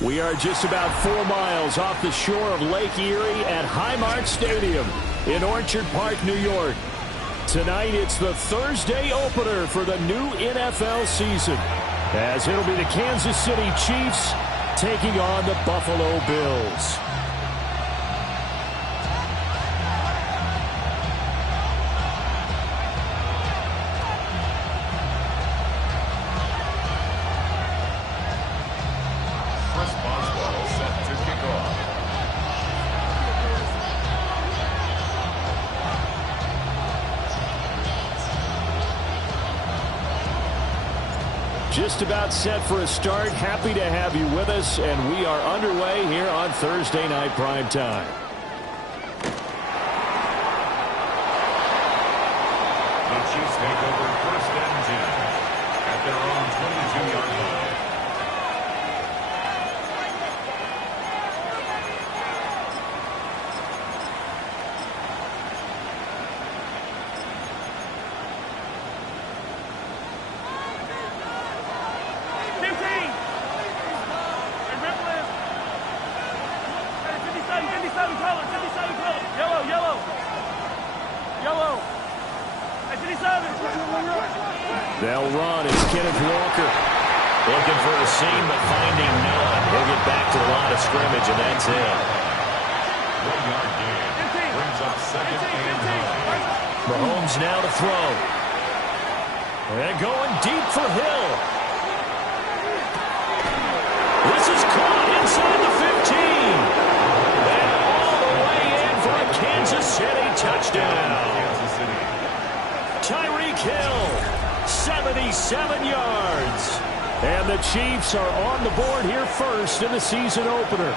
We are just about 4 miles off the shore of Lake Erie at Highmark Stadium in Orchard Park, New York. Tonight, it's the Thursday opener for the new NFL season, as it'll be the Kansas City Chiefs taking on the Buffalo Bills. Just about set for a start. Happy to have you with us, and we are underway here on Thursday Night Prime Time. The Chiefs take over first and 10 at their own 22-yard line. They'll run. It's Kenneth Walker. Looking for a seam, but finding none. He'll get back to the line of scrimmage, and that's it. 1-yard gain. Brings up second and 9. Mahomes now to throw. And going deep for Hill. This is caught inside the 15. And all the way in for a Kansas City touchdown. Kansas City. Tyreek Hill, 77 yards. And the Chiefs are on the board here first in the season opener.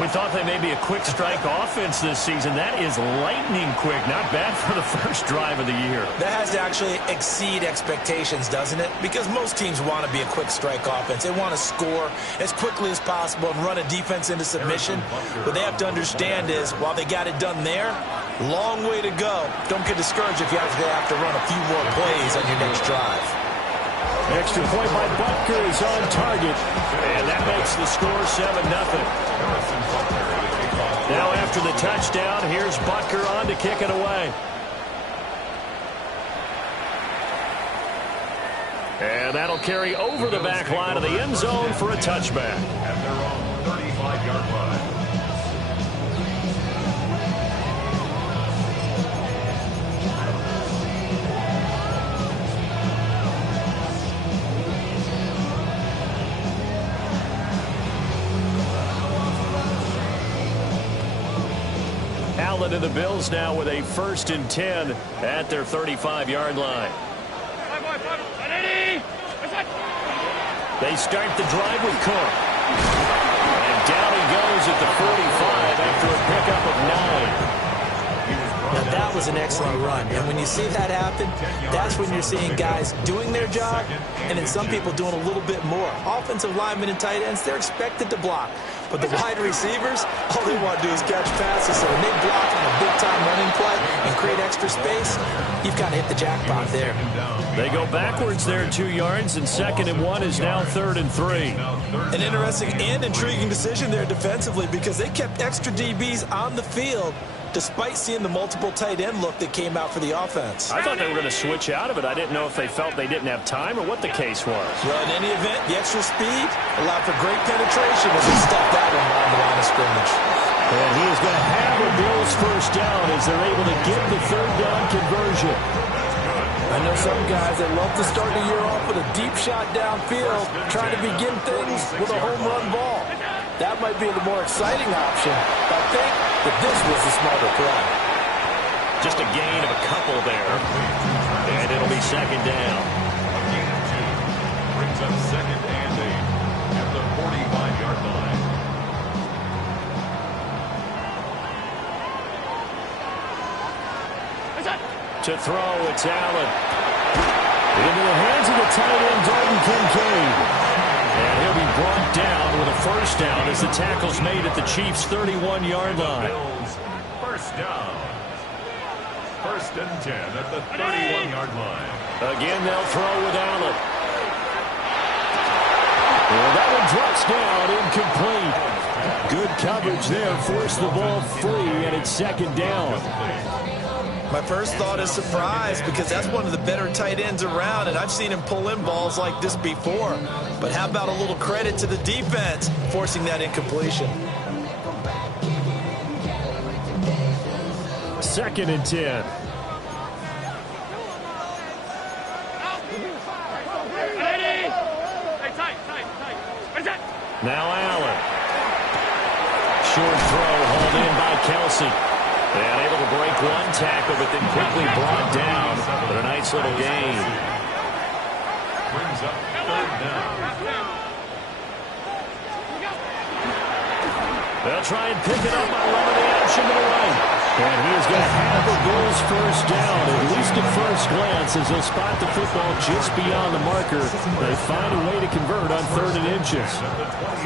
We thought they may be a quick strike offense this season. That is lightning quick. Not bad for the first drive of the year. That has to actually exceed expectations, doesn't it? Because most teams want to be a quick strike offense. They want to score as quickly as possible and run a defense into submission. What they have to understand is, while they got it done there, long way to go. Don't get discouraged if you actually have to run a few more plays on your next drive. Extra point by Butker is on target. And that makes the score 7-0. Now after the touchdown, here's Butker on to kick it away. And that'll carry over the back line of the end zone for a touchback. At their own 35-yard line. Allen and the Bills now with a 1st and 10 at their 35-yard line. They start the drive with Cook. And down he goes at the 45 after a pickup of 9. Now, that was an excellent run. And when you see that happen, that's when you're seeing guys doing their job and then some people doing a little bit more. Offensive linemen and tight ends, they're expected to block. But the wide receivers, all they want to do is catch passes. So when they block on a big-time running play and create extra space, you've got to hit the jackpot there. They go backwards there 2 yards, and 2nd and 1 is now 3rd and 3. An interesting and intriguing decision there defensively because they kept extra DBs on the field despite seeing the multiple tight end look that came out for the offense. I thought they were going to switch out of it. I didn't know if they felt they didn't have time or what the case was. Well, in any event, the extra speed allowed for great penetration as they stepped out on the line of scrimmage. And he is going to have a Bills first down as they're able to get the 3rd down conversion. I know some guys that love to start the year off with a deep shot downfield, trying to begin things with a home run ball. That might be the more exciting option, but I think that this was the smarter play. Just a gain of a couple there. And it'll be 2nd down. A gain of 2. Brings up 2nd and 8 at the 45-yard line. To throw, it's Allen. Into the hands of the tight end, Dalton Kincaid. And he'll be brought down with a first down as the tackle's made at the Chiefs' 31-yard line. Bills, first down. First and 10 at the 31-yard line. Again, they'll throw with Allen. And that one drops down, incomplete. Good coverage there, forced the ball free, and it's second down. My first thought is surprise, because that's one of the better tight ends around, and I've seen him pull in balls like this before. But how about a little credit to the defense forcing that incompletion? Second and 10. Now Allen. Short throw hauled in by Kelsey. And able to break one tackle, but then quickly brought down. But a nice little gain. Brings up third down. They'll try and pick it up by running the option to the right. And he is going to have the Bills first down, at least at first glance, as they'll spot the football just beyond the marker. They find a way to convert on 3rd and inches.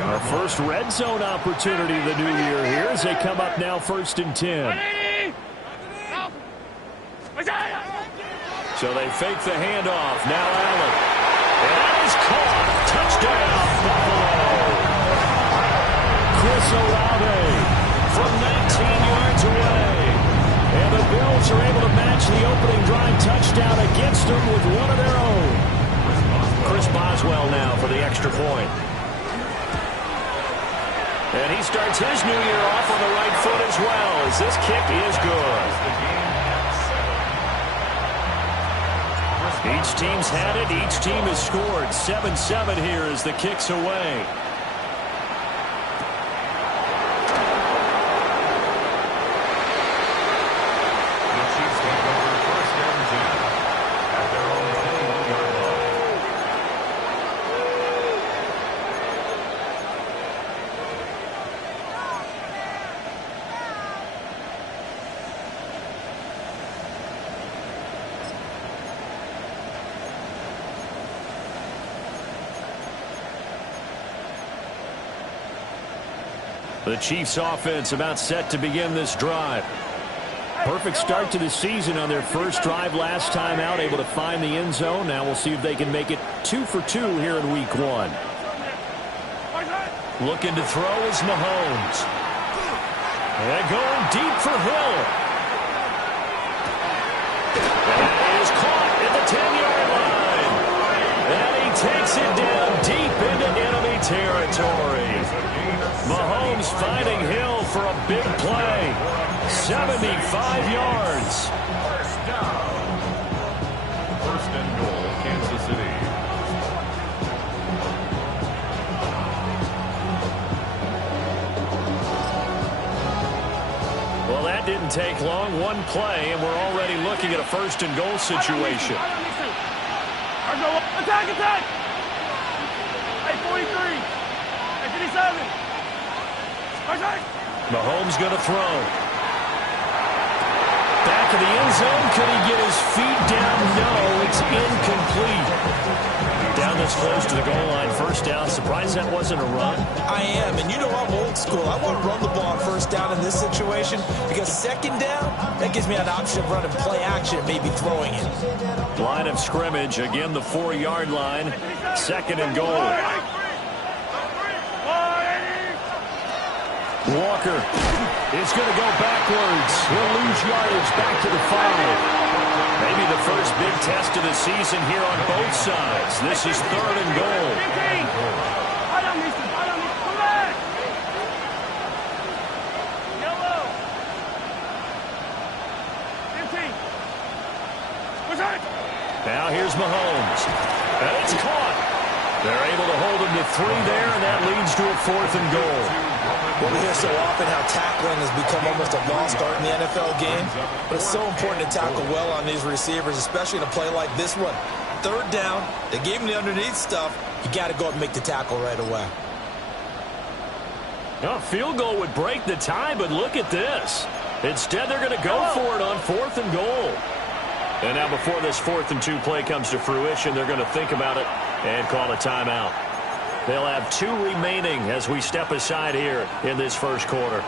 Our first red zone opportunity of the new year here as they come up now 1st and 10. So they fake the handoff. Now Allen. And that is caught. Touchdown, Buffalo. Chris Olave from 19 yards away. And the Bills are able to match the opening drive touchdown against them with one of their own. Chris Boswell now for the extra point. And he starts his new year off on the right foot as well, as this kick is good. Each team's had it. Each team has scored. 7-7 here as the kick's away. The Chiefs offense about set to begin this drive. Perfect start to the season on their first drive last time out, able to find the end zone. Now we'll see if they can make it 2 for 2 here in week 1. Looking to throw is Mahomes. And going deep for Hill. And it is caught at the 10-yard line. And he takes it down deep into enemy territory. Mahomes finding Hill for a big play. 75 yards. First down. First and goal, Kansas City. Well, that didn't take long. One play, and we're already looking at a first and goal situation. Attack, attack! Hey, 43. Hey, 57. Mahomes going to throw. Back of the end zone. Could he get his feet down? No, it's incomplete. Down this close to the goal line. First down. Surprised that wasn't a run. I am, and you know I'm old school. I want to run the ball on first down in this situation because second down, that gives me an option of running play action, maybe throwing it. Line of scrimmage. Again, the 4-yard line. Second and goal. Walker is going to go backwards. He'll lose yardage back to the 5. Maybe the first big test of the season here on both sides. This is 3rd and goal. Now here's Mahomes. And it's caught. They're able to hold him to 3 there, and that leads to a 4th and goal. Well, we hear so often how tackling has become almost a lost art in the NFL game, but it's so important to tackle well on these receivers, especially in a play like this one. 3rd down, they gave him the underneath stuff. You got to go up and make the tackle right away. A field goal would break the tie, but look at this. Instead, they're going to go for it on 4th and goal. And now before this 4th and 2 play comes to fruition, they're going to think about it and call a timeout. They'll have 2 remaining as we step aside here in this first quarter.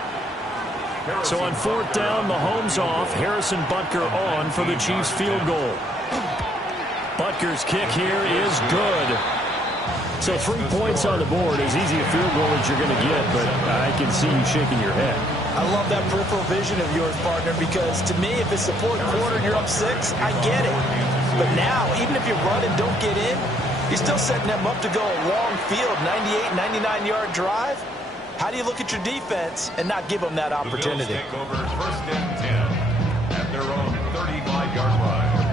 So on 4th down, Mahomes off. Harrison Butker on for the Chiefs field goal. Butker's kick here is good. So 3 points on the board, as easy a field goal as you're going to get, but I can see you shaking your head. I love that peripheral vision of yours, partner, because to me, if it's the 4th quarter and you're up 6, I get it. But now, even if you run and don't get in, you're still setting them up to go a long field, 98, 99-yard drive. How do you look at your defense and not give them that opportunity? The Bills take over 1st and 10 at their own 35-yard line.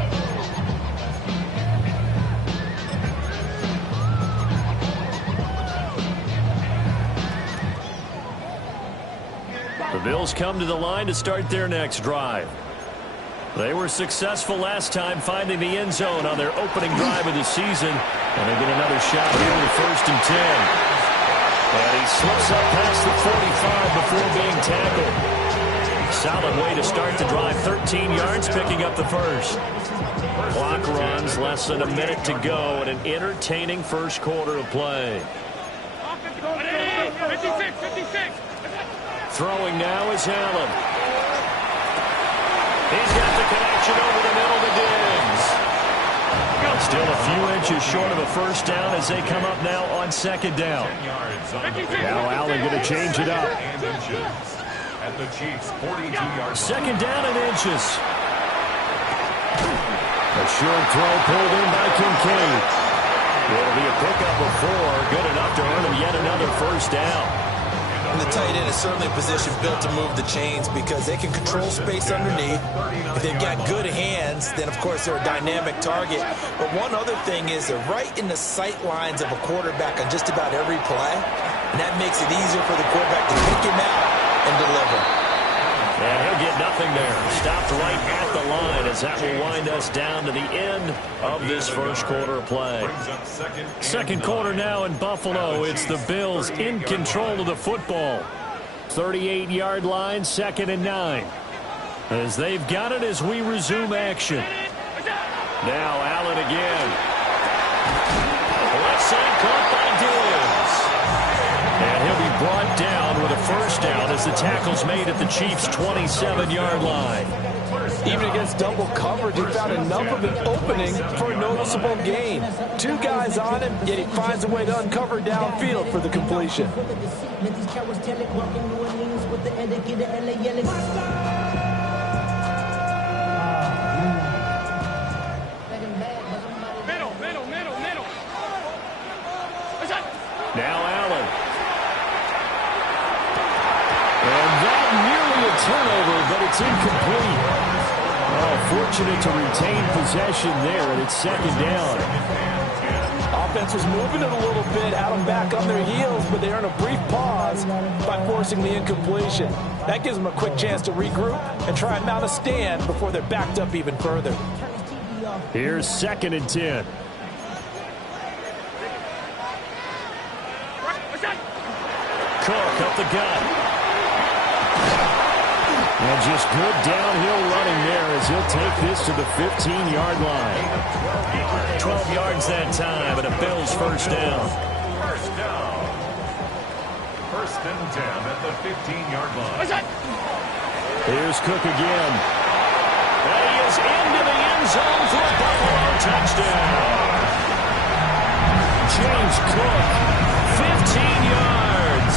The Bills come to the line to start their next drive. They were successful last time finding the end zone on their opening drive of the season, and they get another shot here with 1st and 10. And he slips up past the 45 before being tackled. Solid way to start the drive, 13 yards, picking up the first. Clock runs, less than a minute to go, and an entertaining first quarter of play. 56. Throwing now is Allen. He's got the connection over the middle to Diggs. Still a few inches short of a first down as they come up now on 2nd down. Now Allen going to change it up. At the Chiefs' 42-yard 2nd down and inches. A short throw pulled in by Kincaid. It'll be a pickup of 4. Good enough to earn him yet another first down. And the tight end is certainly a position built to move the chains because they can control space underneath. If they've got good hands, then, of course, they're a dynamic target. But one other thing is they're right in the sight lines of a quarterback on just about every play, and that makes it easier for the quarterback to pick him out and deliver. And he'll get nothing there. Stopped right at the line as that will wind us down to the end of this first quarter of play. Second quarter now in Buffalo. It's the Bills in control of the football. 38-yard line, 2nd and 9. As they've got it as we resume action. Now Allen again. Left side caught by Diggs. And he'll be brought down with a first down as the tackle's made at the Chiefs' 27-yard line. Even against double coverage, he found enough of an opening for a noticeable gain. 2 guys on him, yet he finds a way to uncover downfield for the completion. Middle. Now Allen. And that nearly a turnover, but it's incomplete. Oh, fortunate to retain possession there, and it's 2nd down. Offense was moving it a little bit, had them back on their heels, but they earn a brief pause by forcing the incompletion. That gives them a quick chance to regroup and try and mount a stand before they're backed up even further. Here's 2nd and 10. Cook up the gut. And just good downhill running there as he'll take this to the 15-yard line. 12 yards that time, and a Bills first down. First and 10 at the 15-yard line. Here's Cook again. And he is into the end zone for a Buffalo touchdown. James Cook, 15 yards.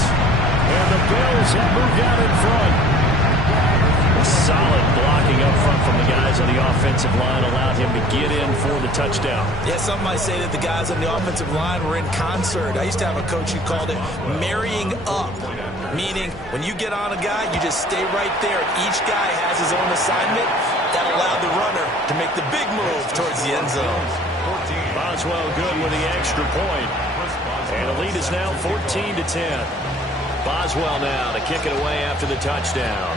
and the Bills have moved out in front. Solid blocking up front from the guys on the offensive line allowed him to get in for the touchdown. Yeah, some might say that the guys on the offensive line were in concert. I used to have a coach who called it marrying up, meaning when you get on a guy, you just stay right there. Each guy has his own assignment. That allowed the runner to make the big move towards the end zone. Boswell good with the extra point. And the lead is now 14-10. Boswell now to kick it away after the touchdown.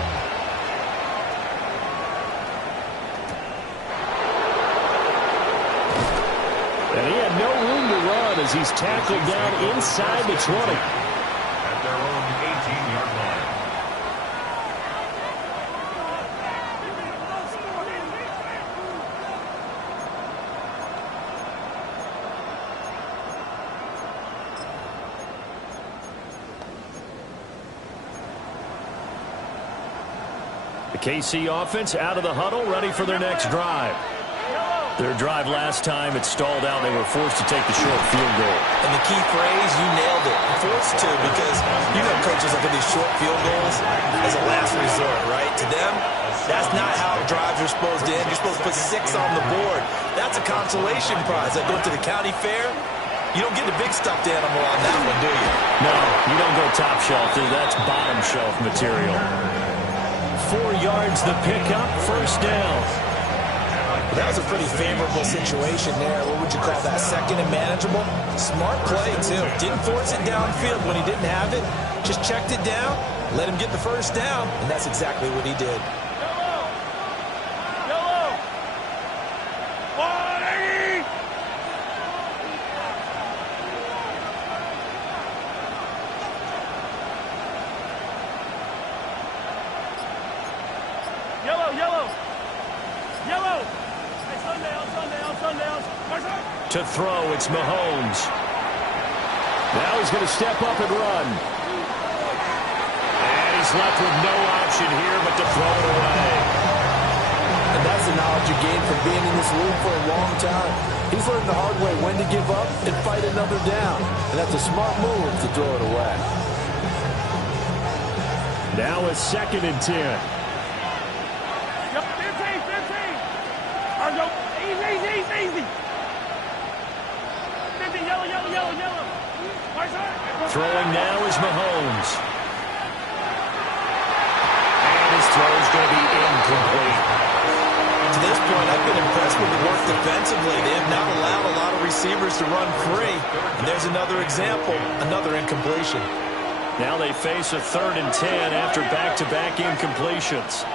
And he had no room to run as he's tackled down inside the 20. At their own 18-yard line. KC offense out of the huddle, ready for their next drive. Their drive last time, it stalled out. They were forced to take the short field goal. And the key phrase, you nailed it. Forced to, because you know coaches look at these short field goals as a last resort, right? To them, that's not how drives are supposed to end. You're supposed to put 6 on the board. That's a consolation prize. Like going to the county fair, you don't get the big stuffed animal on that one, do you? No, you don't go top shelf. That's bottom shelf material. 4 yards the pickup, first down. That was a pretty favorable situation there. What would you call that? Second and manageable? Smart play, too. Didn't force it downfield when he didn't have it. Just checked it down, let him get the first down, and that's exactly what he did. Yellow! 180! Yellow, yellow! Yellow! To throw, it's Mahomes. Now he's going to step up and run. And he's left with no option here but to throw it away. And that's the knowledge you gain from being in this league for a long time. He's learned the hard way when to give up and fight another down. And that's a smart move to throw it away. Now a 2nd and 10. Yep, 15, 15. Argo, easy. 15, yellow. Throwing now is Mahomes. And his throw is going to be incomplete. To this point, I've been impressed with the work defensively. They have not allowed a lot of receivers to run free. And there's another example, another incompletion. Now they face a 3rd and 10 after back-to-back incompletions.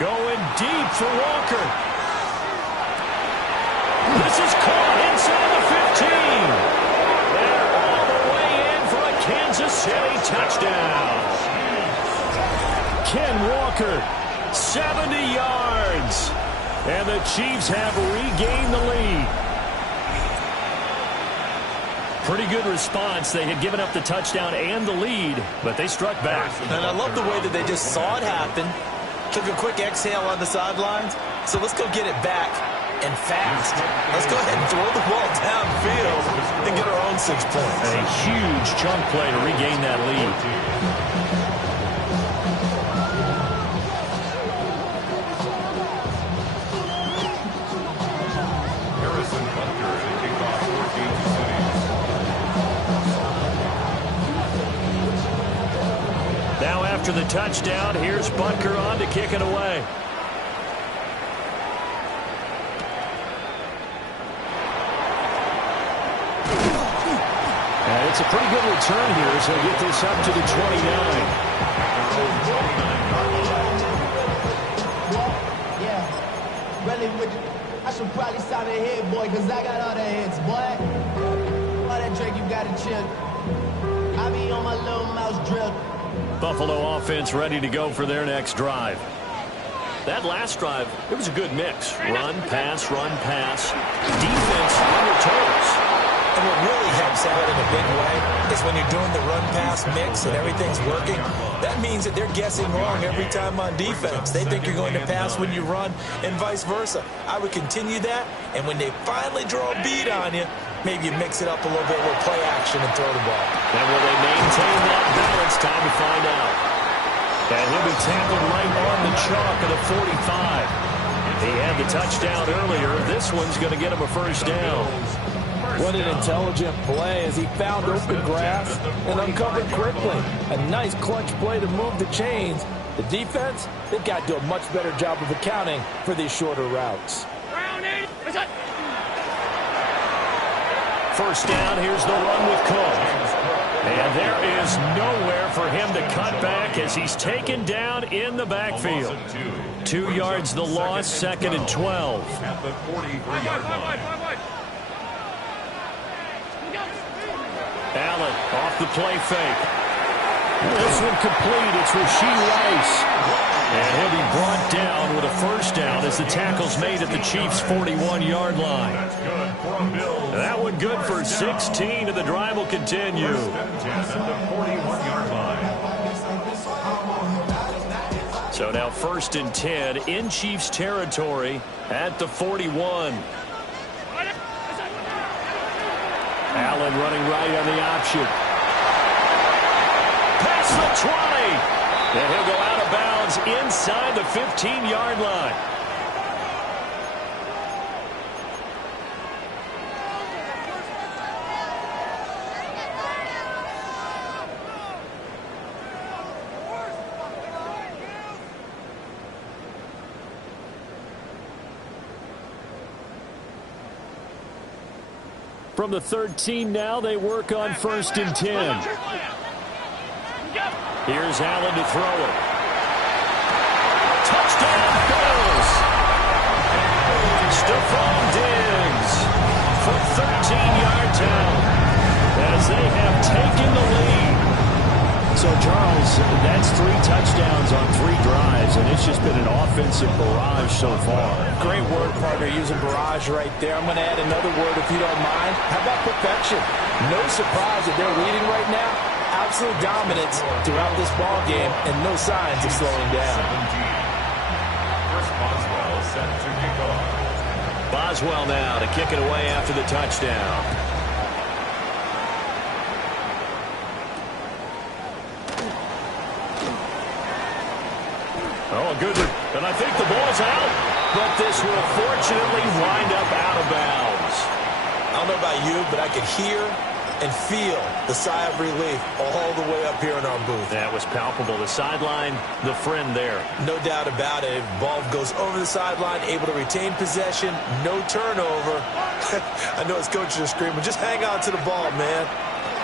Going deep for Walker. This is caught inside the 15. They're all the way in for a Kansas City touchdown. Ken Walker, 70 yards. And the Chiefs have regained the lead. Pretty good response. They had given up the touchdown and the lead, but they struck back. And I love the way that they just saw it happen. Took a quick exhale on the sidelines. So let's go get it back. And fast. Let's go ahead and throw the ball downfield and get our own 6 points. A huge chunk play to regain that lead. Harrison Butker, kickoff for Kansas City. Now after the touchdown, here's Butker on to kick it away. It's a pretty good return here as they get this up to the 29. Yeah, really with you. I should probably sign a head, boy, because I got all the heads, boy. All that Drake, you got to chill. I be on my little mouse drill. Buffalo offense ready to go for their next drive. That last drive, it was a good mix. Run, pass, defense on your toes. And what really helps out in a big way is when you're doing the run-pass mix and everything's working, that means that they're guessing wrong every time on defense. They think you're going to pass when you run and vice versa. I would continue that, and when they finally draw a beat on you, maybe you mix it up a little bit with play action and throw the ball. And will they maintain that balance? Time to find out. And he'll be tackled right on the chalk of the 45. He had the touchdown earlier. This one's going to get him a first down. What an intelligent play as he found open grass and uncovered quickly. A nice clutch play to move the chains. The defense, they've got to do a much better job of accounting for these shorter routes. First down, here's the run with Cook. And there is nowhere for him to cut back as he's taken down in the backfield. 2 yards the loss, 2nd and 12. At the 43-yard line. Allen off the play fake. This one complete. It's Rashee Rice. And he'll be brought down with a first down as the tackle's made at the Chiefs' 41-yard line. That one good for 16, and the drive will continue. At the 41-yard line. So now 1st and 10 in Chiefs territory at the 41. Allen running right on the option. Past the 20. And he'll go out of bounds inside the 15-yard line. From the 13 now, they work on 1st and 10. Here's Allen to throw it. Touchdown, Bills! Stephon Diggs for 13-yard down as they have taken the lead. So, Charles, that's 3 touchdowns on 3 drives, and it's just been an offensive barrage so far. Great word, partner, using barrage right there. I'm going to add another word if you don't mind. How about perfection? No surprise that they're leading right now. Absolute dominance throughout this ball game and no signs of slowing down. Chris Boswell set to kick off. Boswell now to kick it away after the touchdown. Oh, good. And I think the ball's out. But this will fortunately wind up out of bounds. I don't know about you, but I could hear and feel the sigh of relief all the way up here in our booth. That was palpable. The sideline, the friend there. No doubt about it. Ball goes over the sideline, able to retain possession, no turnover. I know his coaches are screaming, just hang on to the ball, man.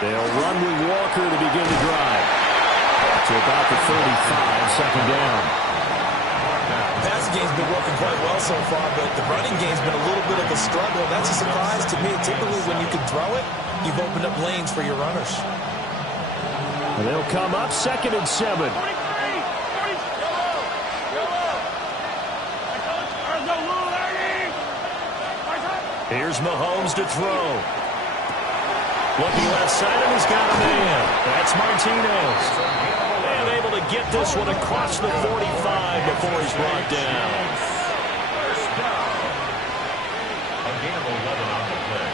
They'll run with Walker to begin the drive. To about the 35, 2nd down. The passing game's been working quite well so far, but the running game's been a little bit of a struggle. That's a surprise to me. Typically, when you can throw it, you've opened up lanes for your runners. And they'll come up 2nd and 7. Here's Mahomes to throw. Looking left side, and he's got a man. That's Martinez. And able to get this one across the 45 before he's brought down. First down. A gain of 11 on the play.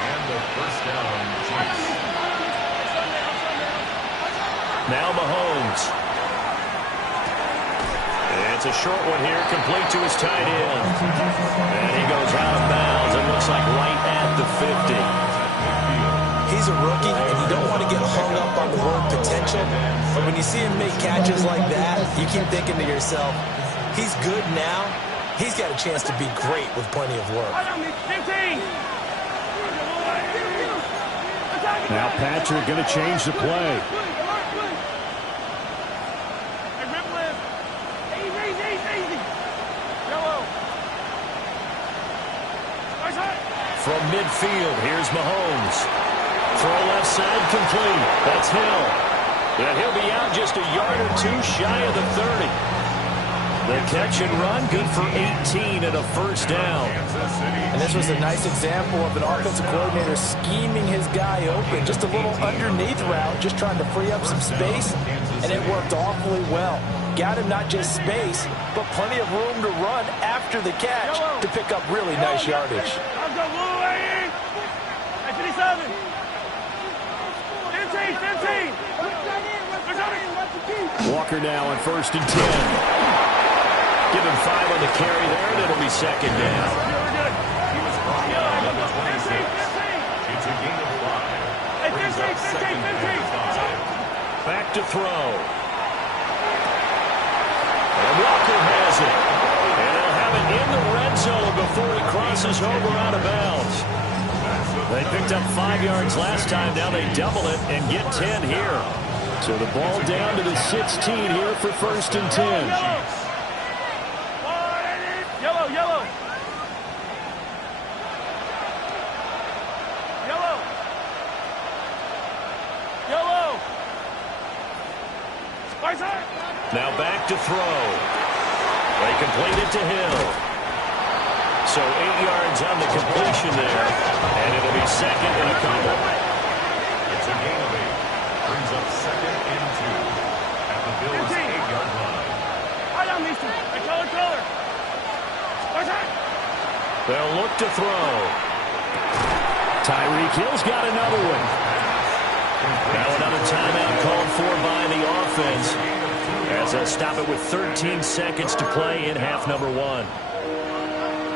And the first down, Chiefs. Now Mahomes. It's a short one here, complete to his tight end. And he goes out of bounds. It looks like right at the 50. He's a rookie, and you don't want to get hung up on the word potential. But when you see him make catches like that, you keep thinking to yourself, he's good now. He's got a chance to be great with plenty of work. Now Patrick going to change the play. From midfield, here's Mahomes. Throw left side complete. That's Hill. And he'll be out just a yard or 2 shy of the 30. The catch and run, good for 18 and a first down. And this was a nice example of an offensive coordinator scheming his guy open. Just a little underneath route, just trying to free up some space, and it worked awfully well. Got him not just space, but plenty of room to run after the catch to pick up really nice yardage. Walker now on 1st and 10. Give him 5 on the carry there, and it'll be 2nd down. He was brought down at the 26. It's a gain of 5. Brings up 2nd and 5. Back to throw. And Walker has it. And they'll have it in the red zone before he crosses over out of bounds. They picked up 5 yards last time. Now they double it and get 10 here. So the ball down to the 16 here for 1st and 10. Yellow. Yellow. Now back to throw. They complete it to Hill. So 8 yards on the completion there. And it'll be 2nd and a couple. It's a gain of 8. Brings up 2nd and 2 at the Bills' 8-yard line. They'll look to throw. Tyreek Hill's got another one. Now another timeout called for by the offense, as they'll stop it with 13 seconds to play in half number 1.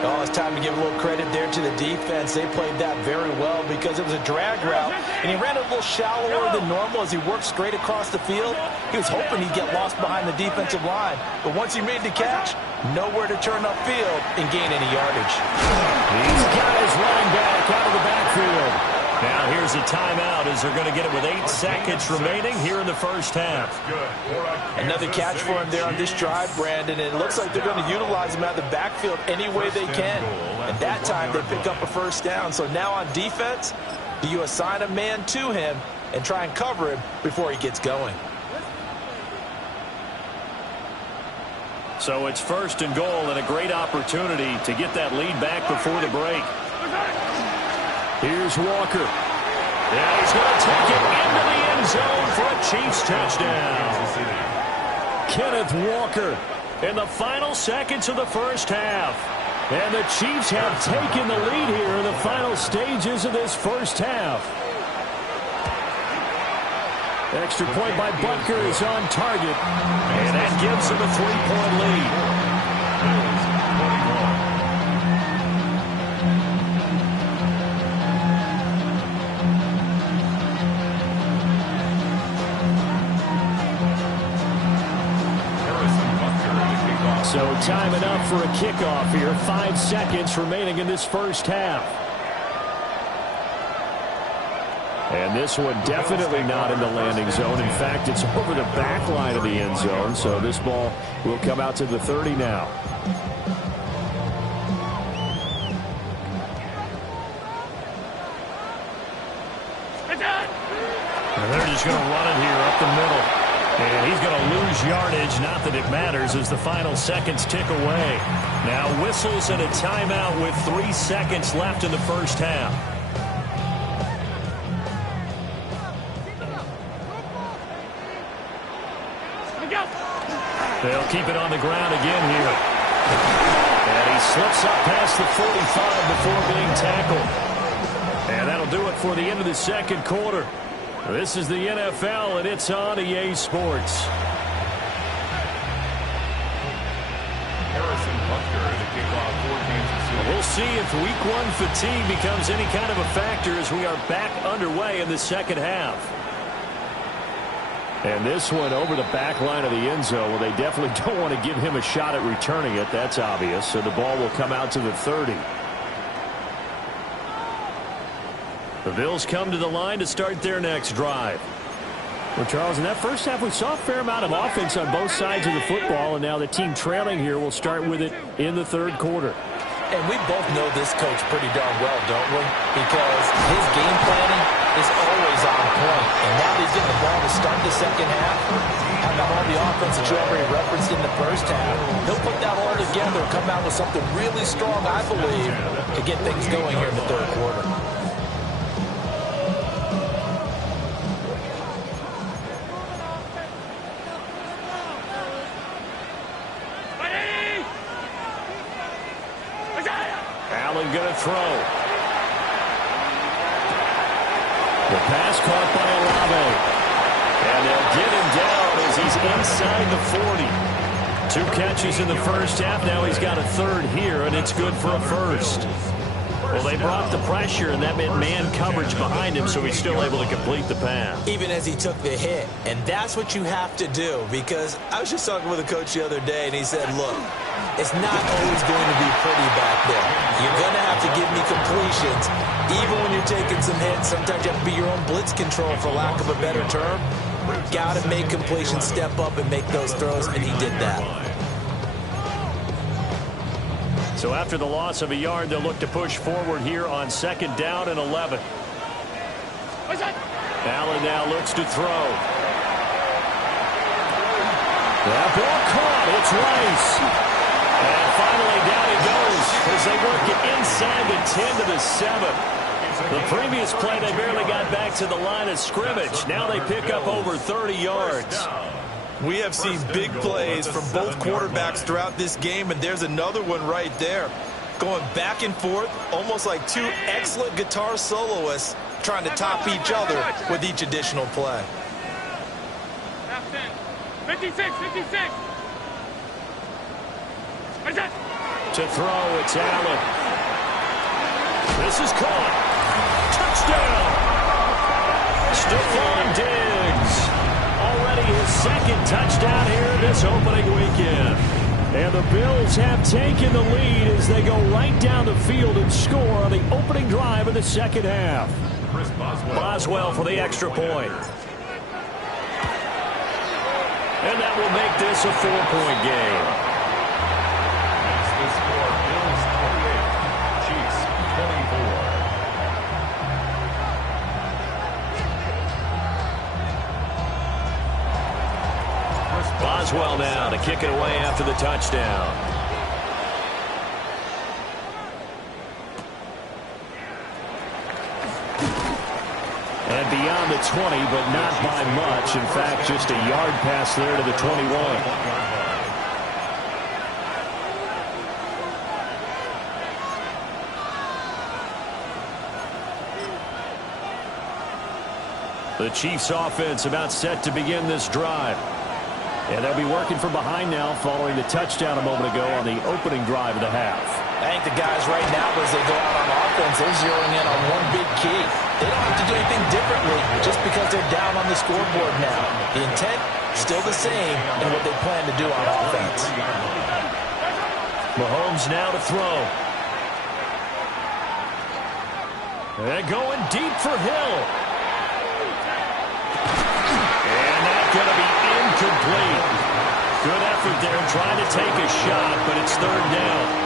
Oh, it's time to give a little credit there to the defense. They played that very well because it was a drag route, and he ran a little shallower than normal as he worked straight across the field. He was hoping he'd get lost behind the defensive line, but once he made the catch, nowhere to turn upfield and gain any yardage. He's got his running back out of the backfield. Now here's a timeout as they're going to get it with 8 seconds remaining here in the first half. Another catch for him there on this drive, Brandon, and it looks like they're going to utilize him out of the backfield any way they can. And that time they pick up a first down. So now on defense, do you assign a man to him and try and cover him before he gets going? So it's first and goal and a great opportunity to get that lead back before the break. Here's Walker. Yeah, he's going to take it into the end zone for a Chiefs touchdown. Kenneth Walker in the final seconds of the first half. And the Chiefs have taken the lead here in the final stages of this first half. Extra point by Butker is on target. And that gives them a 3-point lead. So timing up for a kickoff here. 5 seconds remaining in this first half. And this one definitely not in the landing zone. In fact, it's over the back line of the end zone. So this ball will come out to the 30 now. And they're just going to run it here up the middle. And he's going to lose yardage. Not that it matters as the final seconds tick away. Now whistles and a timeout with 3 seconds left in the first half. They'll keep it on the ground again here. And he slips up past the 45 before being tackled. And that'll do it for the end of the second quarter. This is the NFL, and it's on EA Sports. We'll see if Week 1 fatigue becomes any kind of a factor as we are back underway in the second half. And this one over the back line of the end zone. Well, they definitely don't want to give him a shot at returning it. That's obvious. So the ball will come out to the 30. The Bills come to the line to start their next drive. Well, Charles, in that first half, we saw a fair amount of offense on both sides of the football, and now the team trailing here will start with it in the third quarter. And we both know this coach pretty darn well, don't we? Because his game planning is always on point. And now that he's getting the ball to start the second half, how about all the offense that you already referenced in the first half? He'll put that all together and come out with something really strong, I believe, to get things going here in the third quarter. Allen going to throw. The pass caught by Olave. And they'll get him down as he's inside the 40. 2 catches in the first half. Now he's got a third here, and it's good for a first. Well, they brought the pressure, and that meant man coverage behind him, so he's still able to complete the pass. Even as he took the hit. And that's what you have to do, because I was just talking with a coach the other day, and he said, look, it's not always going to be pretty back there. You're going to have to give me completions. Even when you're taking some hits, sometimes you have to be your own blitz control, for lack of a better term. Got to make completions, step up, and make those throws, and he did that. So after the loss of a yard, they'll look to push forward here on 2nd down and 11. Allen now looks to throw. That ball caught. It's Rice. And finally down he goes as they work it inside the 10 to the 7. The previous play, they barely got back to the line of scrimmage. Now they pick up over 30 yards. We have seen big plays from both quarterbacks throughout this game, and there's another one right there. Going back and forth, almost like two excellent guitar soloists trying to top each other with each additional play. 56, 56. To throw, it's Allen. This is caught. Touchdown. Stephon Diggs. Already his second touchdown here this opening weekend. And the Bills have taken the lead as they go right down the field and score on the opening drive of the second half. Boswell for the extra point. And that will make this a 4-point game. The score, Bills 28, Chiefs 24. Boswell now to kick it away after the touchdown. And beyond the 20, but not by much. In fact, just a yard pass there to the 21. The Chiefs offense about set to begin this drive. And they'll be working from behind now following the touchdown a moment ago on the opening drive of the half. I think the guys right now, as they go out on offense, they're zeroing in on one big key. They don't have to do anything differently just because they're down on the scoreboard now. The intent, still the same in what they plan to do on offense. Mahomes now to throw. And going deep for Hill. And that's going to be incomplete. Good effort there trying to take a shot, but it's third down.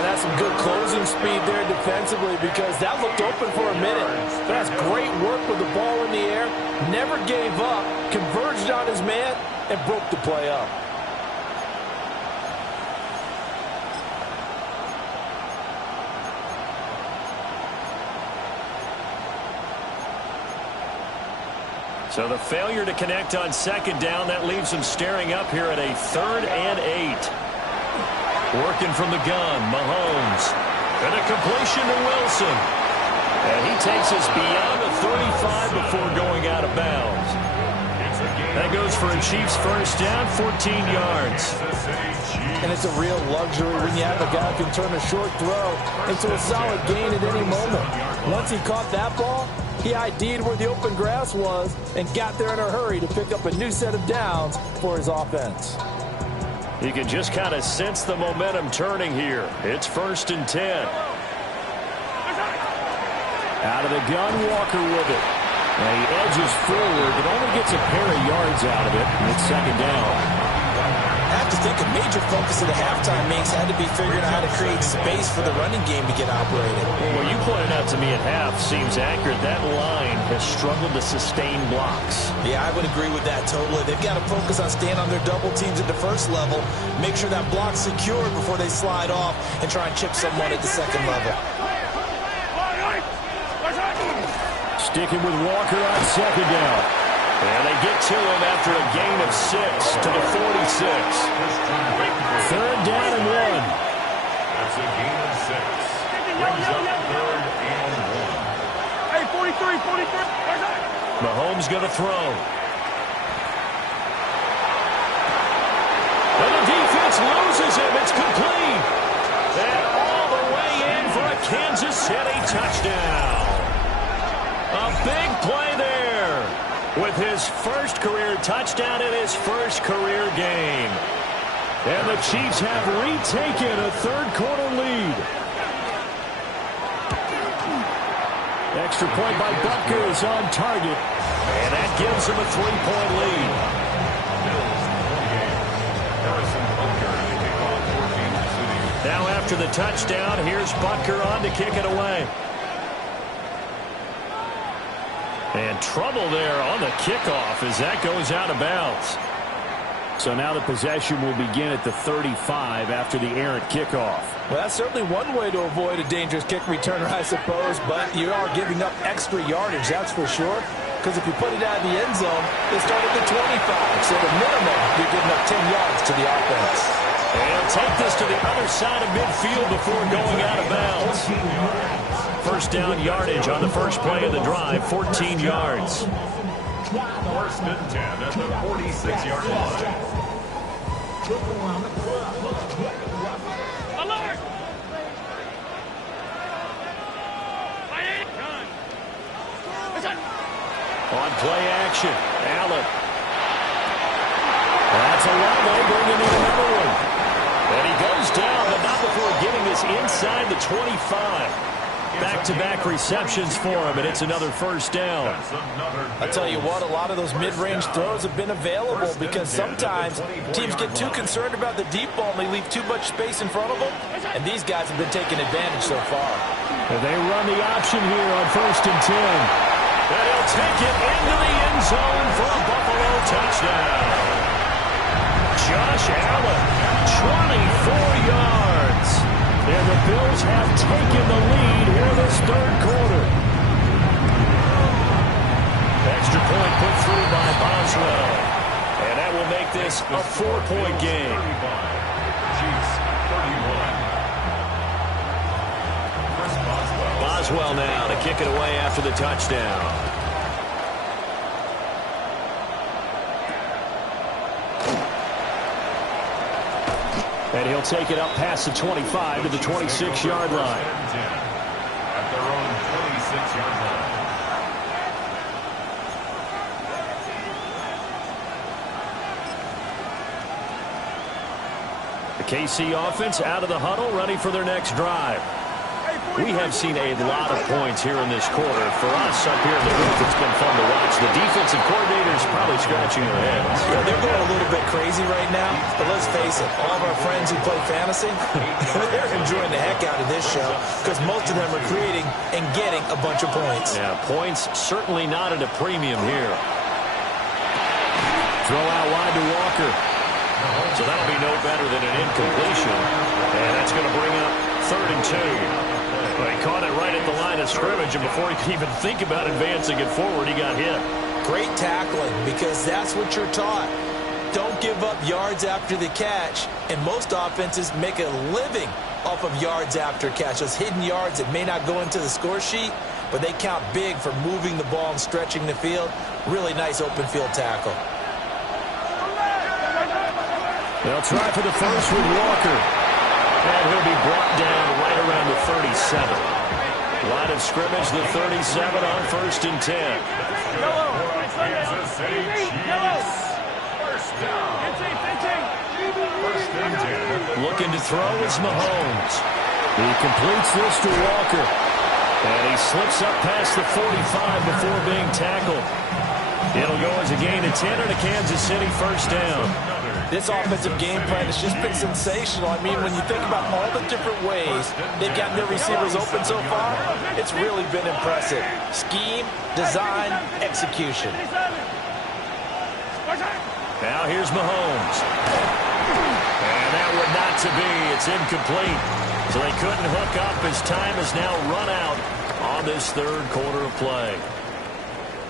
That's some good closing speed there defensively because that looked open for a minute. That's great work with the ball in the air. Never gave up, converged on his man, and broke the play up. So the failure to connect on second down, that leaves them staring up here at a 3rd and 8. Working from the gun, Mahomes. And a completion to Wilson. And he takes us beyond the 35 before going out of bounds. That goes for a Chiefs first down, 14 yards. And it's a real luxury when you have a guy who can turn a short throw into a solid gain at any moment. Once he caught that ball, he ID'd where the open grass was and got there in a hurry to pick up a new set of downs for his offense. You can just kind of sense the momentum turning here. It's 1st and 10. Out of the gun, Walker with it. And he edges forward, but only gets a pair of yards out of it, and it's 2nd down. I have to think a major focus of the halftime makes had to be figuring out how to create space for the running game to get operated. Well, you pointed out to me at half seems accurate. That line has struggled to sustain blocks. Yeah, I would agree with that totally. They've got to focus on staying on their double teams at the first level, make sure that block's secured before they slide off and try and chip someone at the second level. Sticking with Walker on 2nd down. And they get to him after a gain of 6 to the 46. 3rd down and 1. That's a gain of 6. Brings up 3rd and 1. Hey, 43. Mahomes going to throw. And the defense loses him. It's complete. And all the way in for a Kansas City touchdown. A big play there. With his first career touchdown in his first career game. And the Chiefs have retaken a 3rd quarter lead. Extra point by Butker is on target. And that gives him a 3-point lead. Now after the touchdown, here's Butker on to kick it away. And trouble there on the kickoff as that goes out of bounds. So now the possession will begin at the 35 after the errant kickoff. Well, that's certainly one way to avoid a dangerous kick returner, I suppose, but you are giving up extra yardage, that's for sure. because if you put it out of the end zone, they start at the 25. So the minimum, you're giving up 10 yards to the offense. And he'll take this to the other side of midfield before going out of bounds. First down yardage on the first play of the drive, 14 yards. First and 10 at the 46-yard line. Alert! On play action, Allen. That's a level, bringing in another one. And he goes down, but not before getting this inside the 25. Back-to-back receptions for him, and it's another first down. I tell you what, a lot of those mid-range throws have been available because sometimes teams get too concerned about the deep ball and they leave too much space in front of them, and these guys have been taking advantage so far. And they run the option here on first and 10. And he'll take it into the end zone for a Buffalo touchdown. Josh Allen, 24 yards. And the Bills have taken the lead here in this third quarter. Extra point put through by Boswell. And that will make this a 4-point game. Chiefs 31. Boswell now to kick it away after the touchdown. And he'll take it up past the 25 to the 26-yard line. At their own 26-yard line. The KC offense out of the huddle, ready for their next drive. We have seen a lot of points here in this quarter. For us up here in the booth, it's been fun to watch. The defensive coordinators probably scratching their heads. Yeah, they're going a little bit crazy right now, but let's face it, all of our friends who play fantasy, they're enjoying the heck out of this show because most of them are creating and getting a bunch of points. Yeah, points certainly not at a premium here. Throw out wide to Walker. So that'll be no better than an incompletion. And that's going to bring up 3rd and 2. But he caught it right at the line of scrimmage, and before he could even think about advancing it forward, he got hit. Great tackling, because that's what you're taught. Don't give up yards after the catch, and most offenses make a living off of yards after catch. Those hidden yards that may not go into the score sheet, but they count big for moving the ball and stretching the field. Really nice open field tackle. They'll try for the first with Walker. And he'll be brought down right around the 37. Line of scrimmage, the 37 on 1st and 10. Kansas City Chiefs. First down. First and 10. Looking to throw is Mahomes. He completes this to Walker. And he slips up past the 45 before being tackled. It'll go as a gain of 10 and a Kansas City first down. This offensive game plan has just been sensational. I mean, when you think about all the different ways they've gotten their receivers open so far, it's really been impressive. Scheme, design, execution. Now here's Mahomes. And that would not to be. It's incomplete. So they couldn't hook up as time has now run out on this third quarter of play.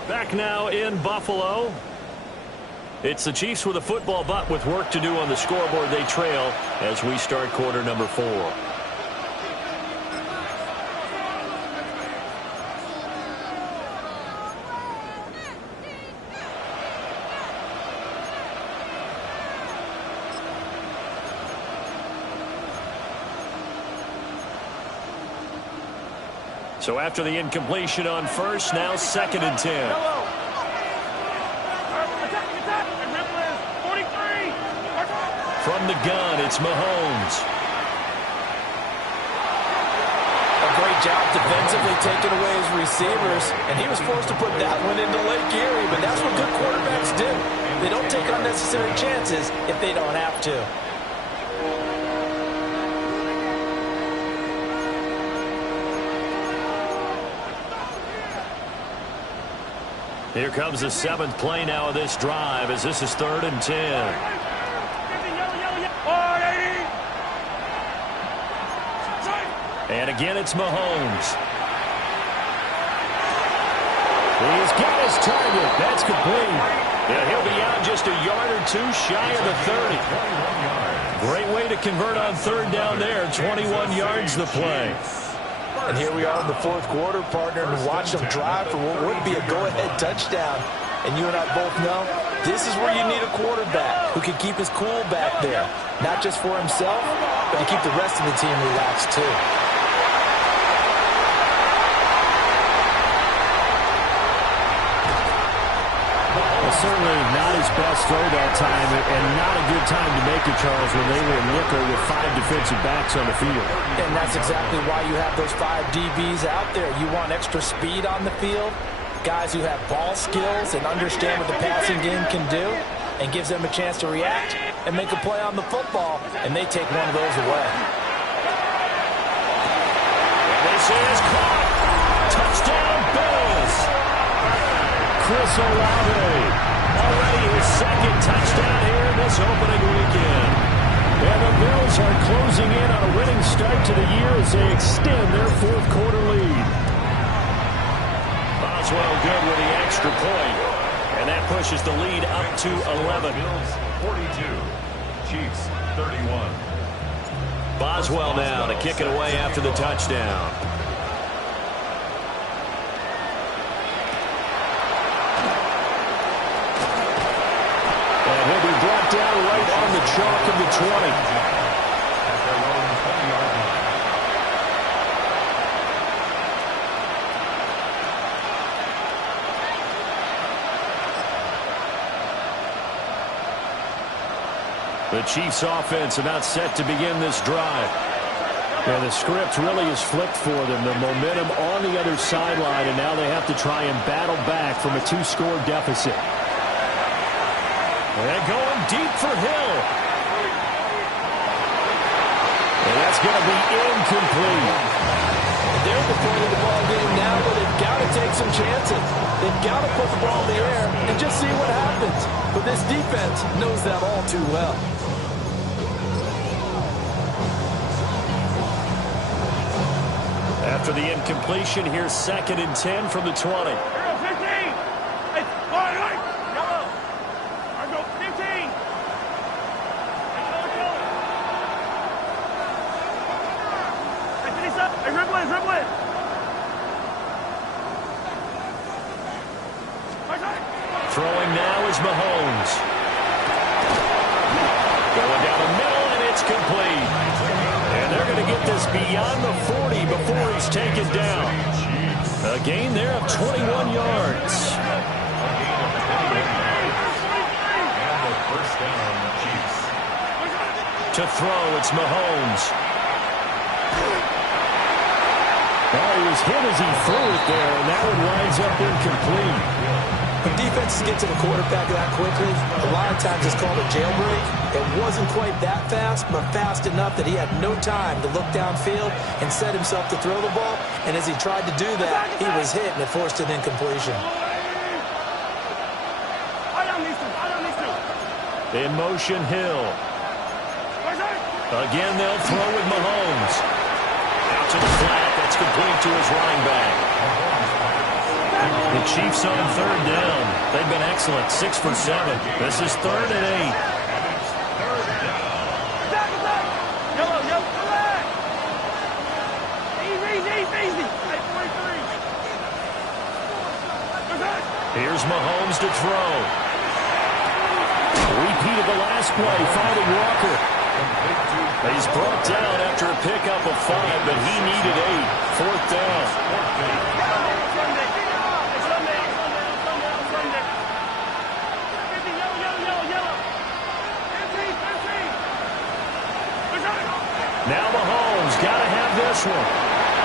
Back now in Buffalo. It's the Chiefs with a football, but with work to do on the scoreboard. They trail as we start quarter number 4. So after the incompletion on first, now 2nd and 10. From the gun, it's Mahomes. A great job defensively taking away his receivers, and he was forced to put that one into Lake Erie, but that's what good quarterbacks do. They don't take unnecessary chances if they don't have to. Here comes the 7th play now of this drive as this is 3rd and 10. And again, it's Mahomes. He's got his target. That's complete. Yeah, he'll be out just a yard or two shy of the 30. Great way to convert on third down there. 21 yards the play. And here we are in the fourth quarter, partner, and watch them drive for what would be a go-ahead touchdown. And you and I both know this is where you need a quarterback who can keep his cool back there. Not just for himself, but to keep the rest of the team relaxed too. Certainly not his best throw that time, and not a good time to make it, Charles, when they were in nickel with 5 defensive backs on the field. And that's exactly why you have those 5 DBs out there. You want extra speed on the field, guys who have ball skills and understand what the passing game can do, and gives them a chance to react and make a play on the football, and they take one of those away. And this is caught. Touchdown, Bills. Chris Olave. Already his second touchdown here this opening weekend. And the Bills are closing in on a winning start to the year as they extend their fourth quarter lead. Boswell good with the extra point. And that pushes the lead up to 11. Bills 42, Chiefs 31. Boswell now to kick it away after the touchdown. He'll be brought down right on the chalk of the 20. At their own 20-yard line. The Chiefs offense about set to begin this drive. And the script really is flipped for them. The momentum on the other sideline, and now they have to try and battle back from a 2-score deficit. And going deep for Hill. And that's going to be incomplete. They're at the point of the ball game now where they've got to take some chances. They've got to put the ball in the air and just see what happens. But this defense knows that all too well. After the incompletion, here's 2nd and 10 from the 20. Throwing now is Mahomes. Going down the middle, and it's complete. And they're going to get this beyond the 40 before he's taken down. A gain there of 21 yards. And the first down, Chiefs. To throw, it's Mahomes. Oh, he was hit as he threw it there, and that one winds up incomplete. When defenses get to the quarterback that quickly, a lot of times it's called a jailbreak. It wasn't quite that fast, but fast enough that he had no time to look downfield and set himself to throw the ball. And as he tried to do that, he was hit, and it forced an incompletion. In motion, Hill. Again, they'll throw with Mahomes. Out to the flat. That's complete to his running back. The Chiefs on 3rd down. They've been excellent, 6 for 7. This is 3rd and 8. Here's Mahomes to throw. Repeat of the last play, finding Walker. He's brought down after a pickup of 5, but he needed 8. 4th down. Now Mahomes got to have this one.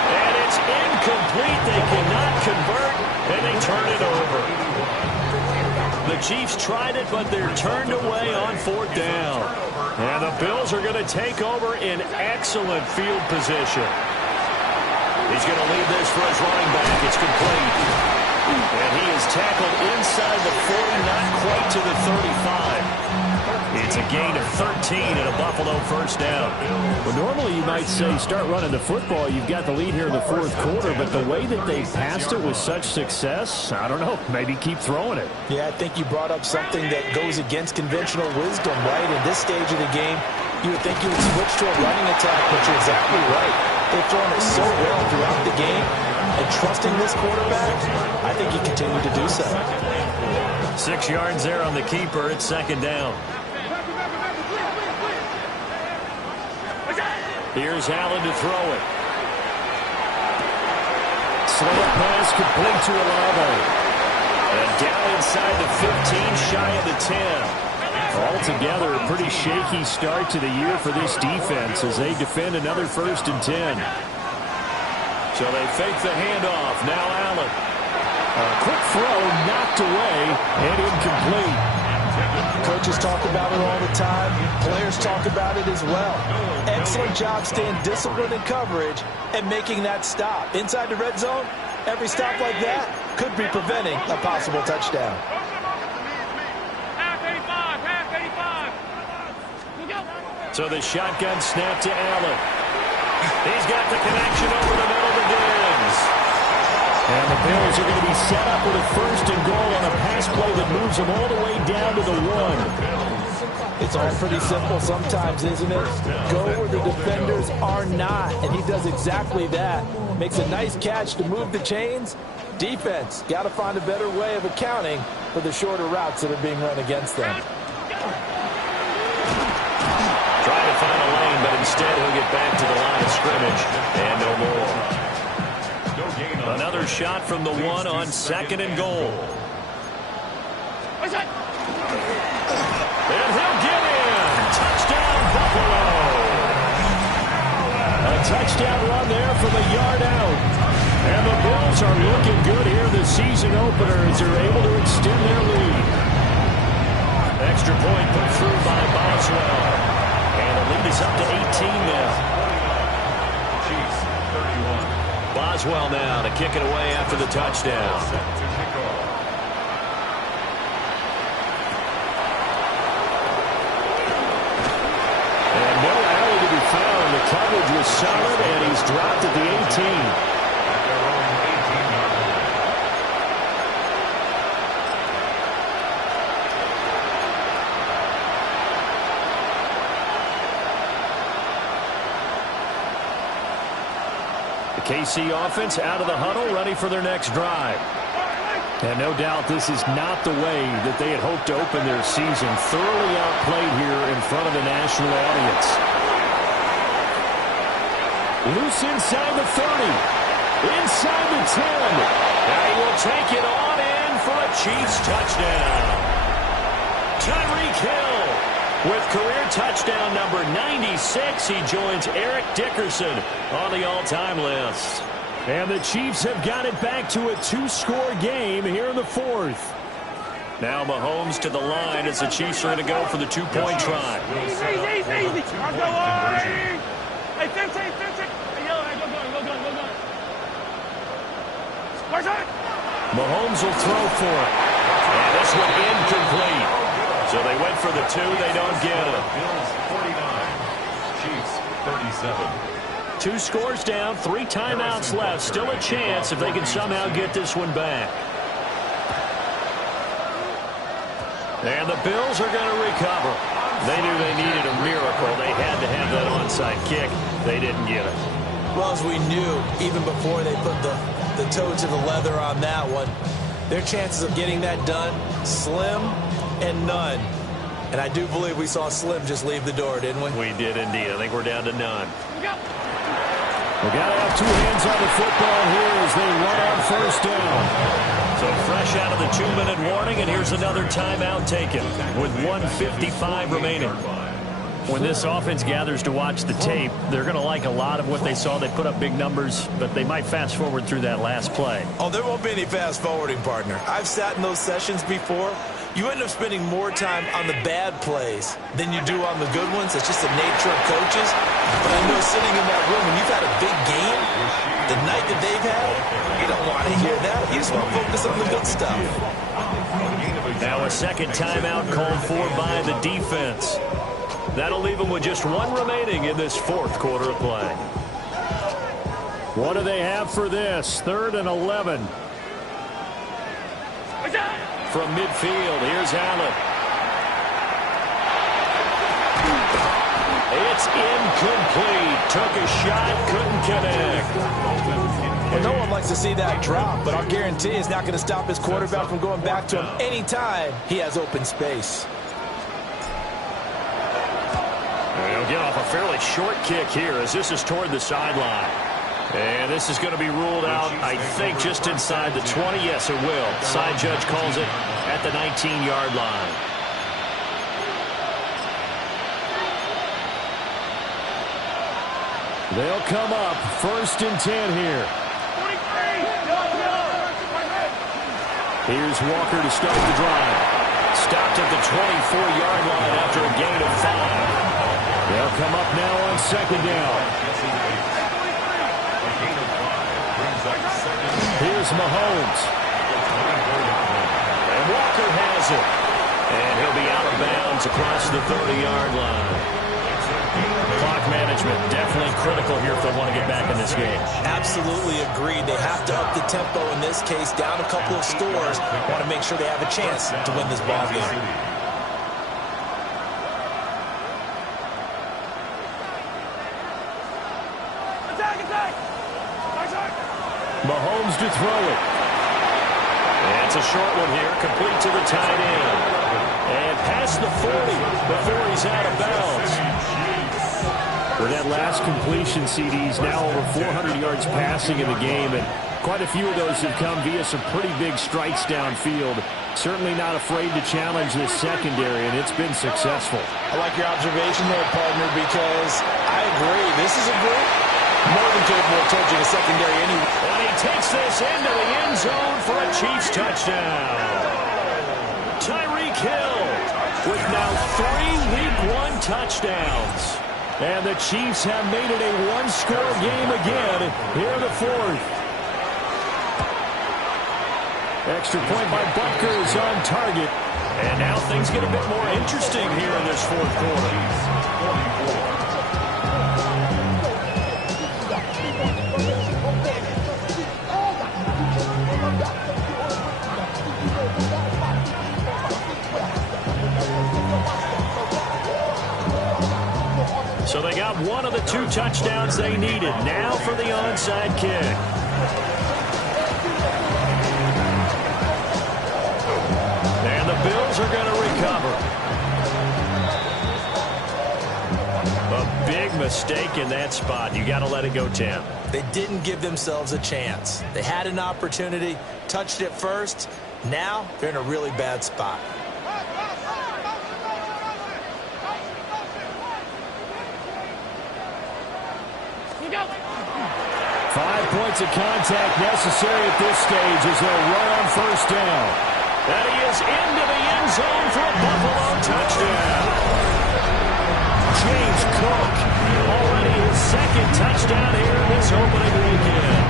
And it's incomplete. They cannot convert, and they turn it over. The Chiefs tried it, but they're turned away on 4th down. And the Bills are going to take over in excellent field position. He's going to leave this for his running back. It's complete. And he is tackled inside the 40, not quite to the 35. It's a gain of 13 and a Buffalo first down. Well, normally you might say start running the football. You've got the lead here in the fourth quarter, but the way that they passed it with such success, I don't know, maybe keep throwing it. Yeah, I think you brought up something that goes against conventional wisdom, right? In this stage of the game, you would think you would switch to a running attack, but you're exactly right. They've thrown it so well throughout the game, and trusting this quarterback, I think you continue to do so. 6 yards there on the keeper. It's second down. Here's Allen to throw it. Slant pass complete to Olave. And down inside the 15, shy of the 10. Altogether, a pretty shaky start to the year for this defense as they defend another 1st and 10. So they fake the handoff. Now Allen. A quick throw knocked away and incomplete. Coaches talk about it all the time. Players talk about it as well. Excellent job staying disciplined in coverage and making that stop. Inside the red zone, every stop like that could be preventing a possible touchdown. Half 85, half 85. So the shotgun snap to Allen. He's got the connection over the middle to Diggs. And the Bills are going to be set up with a 1st and goal on a pass play that moves them all the way down to the 1. It's all pretty simple sometimes, isn't it? Go where the defenders are not, and he does exactly that. Makes a nice catch to move the chains. Defense, got to find a better way of accounting for the shorter routes that are being run against them. Trying to find a lane, but instead he'll get back to the line of scrimmage. And no more. Another shot from the 1 on 2nd and goal. And he'll get in. Touchdown, Buffalo. A touchdown run there from a yard out. And the Bills are looking good here the season opener as they're able to extend their lead. Extra point put through by Boswell. And the lead is up to 18 now. Chiefs, 31. Boswell now to kick it away after the touchdown. And no alley to be found. The coverage was solid, and he's dropped at the 18. KC offense out of the huddle, ready for their next drive. And no doubt this is not the way that they had hoped to open their season. Thoroughly outplayed here in front of the national audience. Loose inside the 30. Inside the 10. Now he will take it on in for a Chiefs touchdown. Tyreek Hill with career touchdown number 96. He joins Eric Dickerson on the all-time list. And the Chiefs have got it back to a 2-score game here in the 4th. Now Mahomes to the line as the Chiefs are going to go for the 2-point try. Easy. I'll go on. Hey, 15. Hey, yo, go gun. Where's that? Mahomes will throw for it. And this one incomplete. So they went for the 2. They don't get it. Bills 49. Chiefs 37. 2 scores down, 3 timeouts left. Still a chance if they can somehow get this one back. And the Bills are going to recover. They knew they needed a miracle. They had to have that onside kick. They didn't get it. Well, as we knew, even before they put the toe to the leather on that one, their chances of getting that done, slim and none. And I do believe we saw Slim just leave the door, didn't we? We did indeed. I think we're down to none. We've got to have 2 hands on the football here as they run on 1st down. So fresh out of the 2-minute warning, and here's another timeout taken with 1:55 remaining. When this offense gathers to watch the tape, they're going to like a lot of what they saw. They put up big numbers, but they might fast forward through that last play. Oh, there won't be any fast forwarding, partner. I've sat in those sessions before. You end up spending more time on the bad plays than you do on the good ones. It's just the nature of coaches. But I know sitting in that room, when you've had a big game, the night that they've had, you don't want to hear that. You just want to focus on the good stuff. Now a second timeout called for by the defense. That'll leave them with just one remaining in this fourth quarter of play. What do they have for this? 3rd and 11. From midfield, here's Allen. It's incomplete. Took a shot, couldn't connect. Well, no one likes to see that drop, but I'll guarantee it's not going to stop his quarterback from going back to him anytime he has open space. He'll get off a fairly short kick here as this is toward the sideline. And this is going to be ruled out, I think, just inside the 20. Yes, it will. Side judge calls it at the 19-yard line. They'll come up 1st and 10 here. Here's Walker to start the drive. Stopped at the 24-yard line after a gain of 5. They'll come up now on 2nd down. Here's Mahomes. And Walker has it. And he'll be out of bounds across the 30-yard line. Clock management definitely critical here if they want to get back in this game. Absolutely agreed. They have to up the tempo in this case, down a couple of scores. Want to make sure they have a chance to win this ball game. Mahomes to throw it. And it's a short one here, complete to the tight end. And past the 40 before he's out of bounds. For that last completion, CD's now over 400 yards passing in the game, and quite a few of those have come via some pretty big strikes downfield. Certainly not afraid to challenge this secondary, and it's been successful. I like your observation there, partner, because I agree. This is a group more than capable of torching a secondary anyway. And he takes this into the end zone for a Chiefs touchdown. Tyreek Hill with now 3 Week 1 touchdowns. And the Chiefs have made it a one-score game again here in the 4th. Extra point by Butker is on target. And now things get a bit more interesting here in this 4th quarter. So they got one of the 2 touchdowns they needed. Now for the onside kick. And the Bills are going to recover. A big mistake in that spot. You got to let it go, Tim. They didn't give themselves a chance. They had an opportunity, touched it first. Now they're in a really bad spot. 5 points of contact necessary at this stage as they'll run on 1st down. And he is into the end zone for a Buffalo touchdown. James Cook, already his 2nd touchdown here in this opening weekend.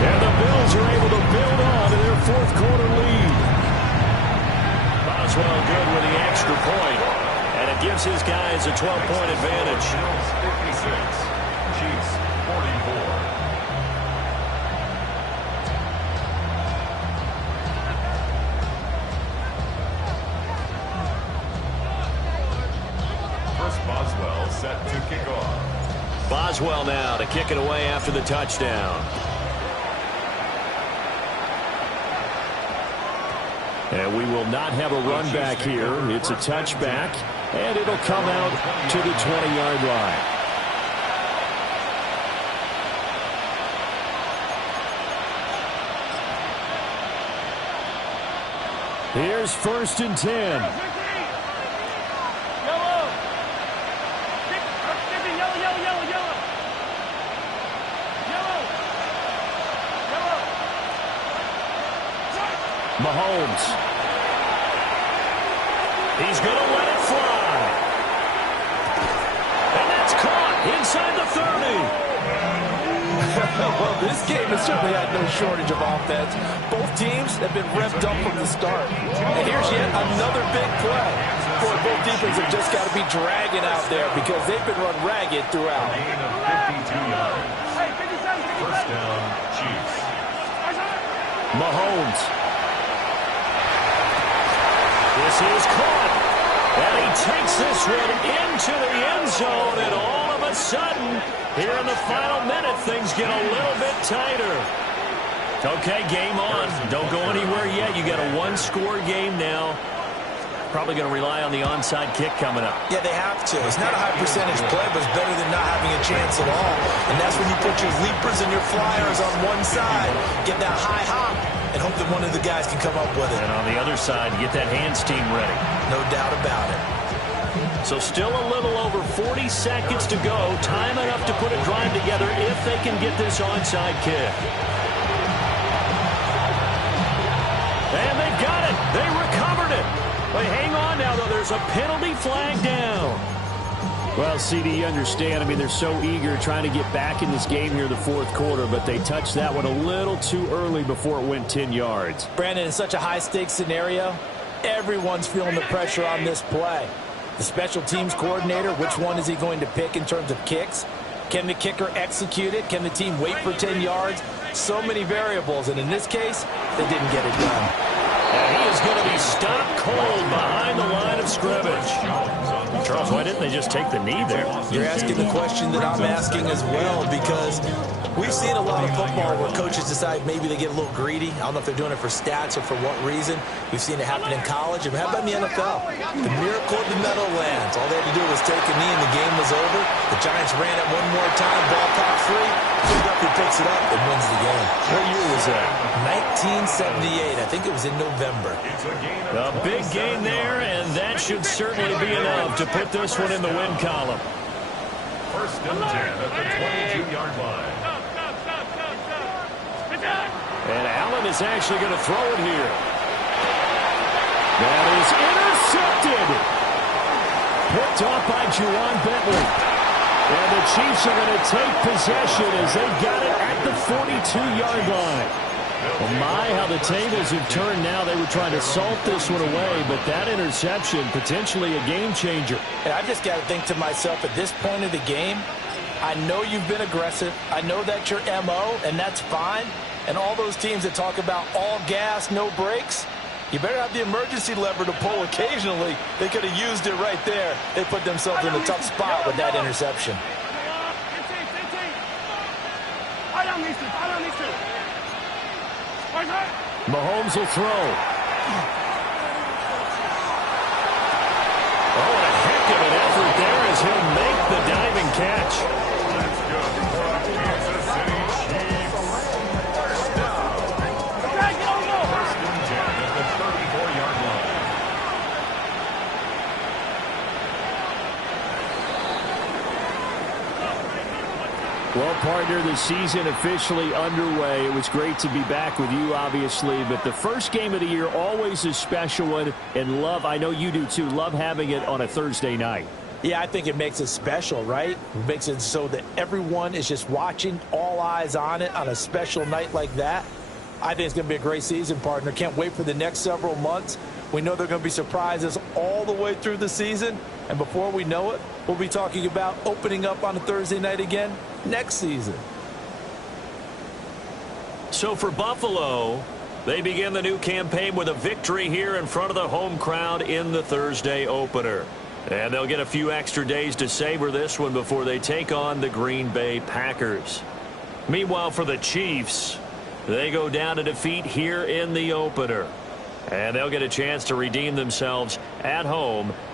And the Bills are able to build on to their 4th quarter lead. Boswell good with the extra point. And it gives his guys a 12-point advantage. 56, Chiefs 44. Boswell set to kick off. Boswell now to kick it away after the touchdown. And we will not have a run back here. It's a touchback, and it'll come out to the 20-yard line. Here's 1st and 10. Mahomes. He's going to let it fly. And that's caught inside the 30. Well, this game has certainly had no shortage of offense. Both teams have been revved up from the start. And here's yet another big play. Boy, both defenses have just got to be dragging out there because they've been run ragged throughout. Gain of 52 yards. First down, Chiefs. Mahomes. This is caught. And he takes this one into the end zone. And all of a sudden, here in the final minute, things get a little bit tighter. Okay, game on. Don't go anywhere yet. You got a one-score game now. Probably going to rely on the onside kick coming up. Yeah, they have to. It's not a high percentage play, but it's better than not having a chance at all. And that's when you put your leapers and your flyers on one side, get that high hop, and hope that one of the guys can come up with it. And on the other side, get that hands team ready. No doubt about it. So still a little over 40 seconds to go. Time enough to put a drive together if they can get this onside kick. And they got it. They recovered it. But hang on now, though. There's a penalty flag down. Well, CD, you understand. I mean, they're so eager trying to get back in this game here in the fourth quarter, but they touched that one a little too early before it went 10 yards. Brandon, in such a high-stakes scenario, everyone's feeling the pressure on this play. The special teams coordinator, which one is he going to pick in terms of kicks? Can the kicker execute it? Can the team wait for 10 yards? So many variables, and in this case, they didn't get it done. And he is going to be stopped cold behind the line of scrimmage. Charles, why didn't they just take the knee there? You're asking the question that I'm asking as well, because we've seen a lot of football where coaches decide maybe they get a little greedy. I don't know if they're doing it for stats or for what reason. We've seen it happen in college. And how about in the NFL? The miracle of the Meadowlands. All they had to do was take a knee and the game was over. The Giants ran it one more time, ball popped free. Philadelphia picks it up and wins the game. What year was that? 1978. I think it was in November. A big gain there, and that should certainly be enough to put this one in the win column. First and 10 at the 22-yard line. And Allen is actually going to throw it here. That is intercepted. Picked off by Juwan Bentley. And the Chiefs are going to take possession as they got it at the 42-yard line. Well, my, how the tables have turned now. They were trying to salt this one away, but that interception, potentially a game changer. And I just got to think to myself, at this point of the game, I know you've been aggressive. I know that's your MO, and that's fine. And all those teams that talk about all gas, no brakes, you better have the emergency lever to pull occasionally. They could have used it right there. They put themselves in a tough spot with that interception. Mahomes will throw. Oh, and a heck of an effort there as he'll make the diving catch. Let's go. Kansas City Chiefs. First and 10 at the 34-yard line. Well, partner, the season officially underway. It was great to be back with you, obviously, but the first game of the year always a special one, and love, I know you do too, love having it on a Thursday night. Yeah, I think it makes it special, right? It makes it so that everyone is just watching, all eyes on it on a special night like that. I think it's going to be a great season, partner. Can't wait for the next several months. We know there are going to be surprises all the way through the season, and before we know it, we'll be talking about opening up on a Thursday night again next season. So for Buffalo, they begin the new campaign with a victory here in front of the home crowd in the Thursday opener. And they'll get a few extra days to savor this one before they take on the Green Bay Packers. Meanwhile, for the Chiefs, they go down to defeat here in the opener. And they'll get a chance to redeem themselves at home